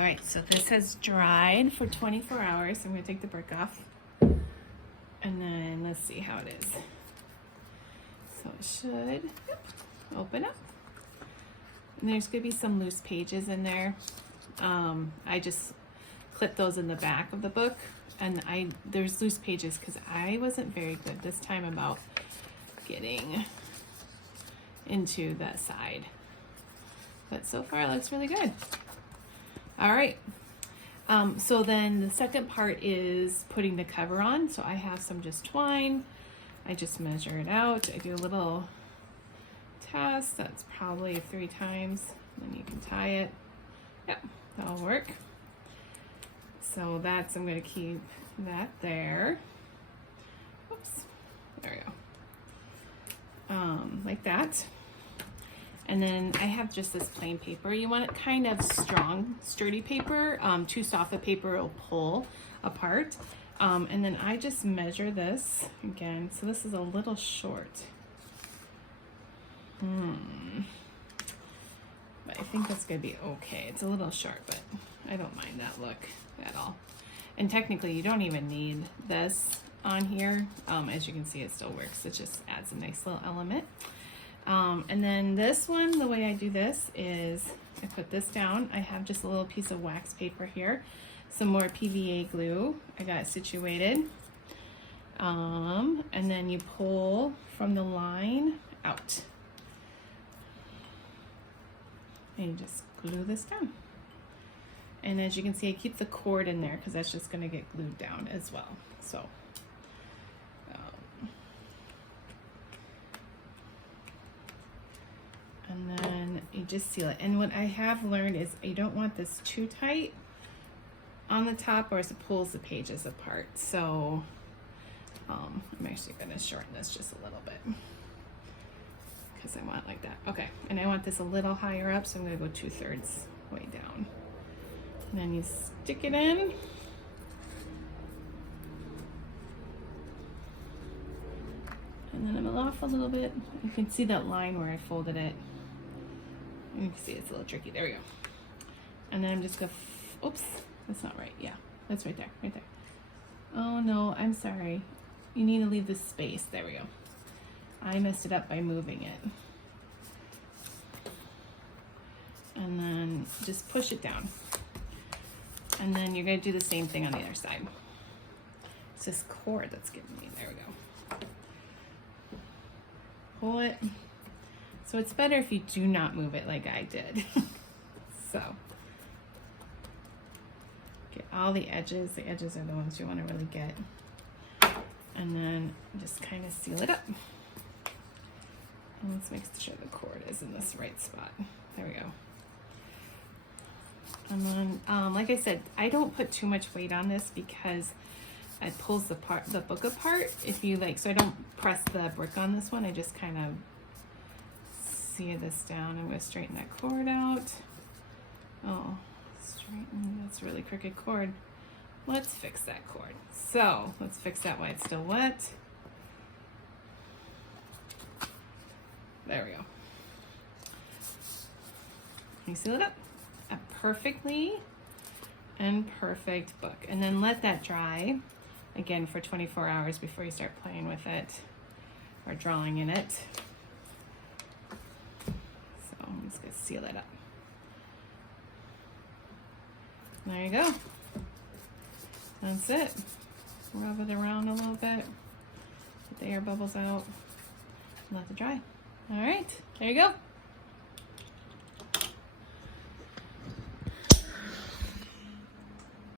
All right, so this has dried for 24 hours. I'm gonna take the brick off. And then let's see how it is. So it should open up. And there's gonna be some loose pages in there. I just clipped those in the back of the book, and there's loose pages because I wasn't very good this time about getting into that side. But so far it looks really good. All right. So then the second part is putting the cover on. So I have some just twine. I just measure it out. I do a little test. That's probably 3 times. Then you can tie it. Yeah, that'll work. So that's, I'm going to keep that there. Oops. There we go. Like that. And then I have just this plain paper. You want it kind of strong, sturdy paper. Too soft the paper will pull apart. And then I just measure this again. So this is a little short. But I think that's gonna be okay. It's a little short, but I don't mind that look at all. And technically you don't even need this on here. As you can see, it still works. It just adds a nice little element. And then this one, the way I do this is I put this down. I have just a little piece of wax paper here, some more PVA glue. I got it situated. And then you pull from the line out. And you just glue this down. And as you can see, I keep the cord in there because that's just going to get glued down as well. So. And then you just seal it. And what I have learned is you don't want this too tight on the top or else it pulls the pages apart. So I'm actually going to shorten this just a little bit because I want it like that. Okay, and I want this a little higher up, so I'm going to go 2/3 way down. And then you stick it in. And then I'm off a little bit. You can see that line where I folded it. You can see it's a little tricky. There we go. And then I'm just gonna, oops, that's not right. Yeah, that's right there, right there. Oh no, I'm sorry. You need to leave this space. There we go. I messed it up by moving it. And then just push it down. And then you're gonna do the same thing on the other side. It's this cord that's getting me. There we go. Pull it. So it's better if you do not move it like I did. So get all the edges. The edges are the ones you want to really get. And then just kind of seal it up. And let's make sure the cord is in this right spot. There we go. And then, like I said, I don't put too much weight on this because it pulls the book apart. If you like, so I don't press the brick on this one. I just kind of seal this down. I'm going to straighten that cord out. Oh, straighten. That's a really crooked cord. Let's fix that cord. So let's fix that while it's still wet. There we go. You seal it up. A perfectly imperfect book. And then let that dry again for 24 hours before you start playing with it or drawing in it. So I'm just going to seal it up. There you go. That's it. Rub it around a little bit. Get the air bubbles out. And let it dry. All right, there you go.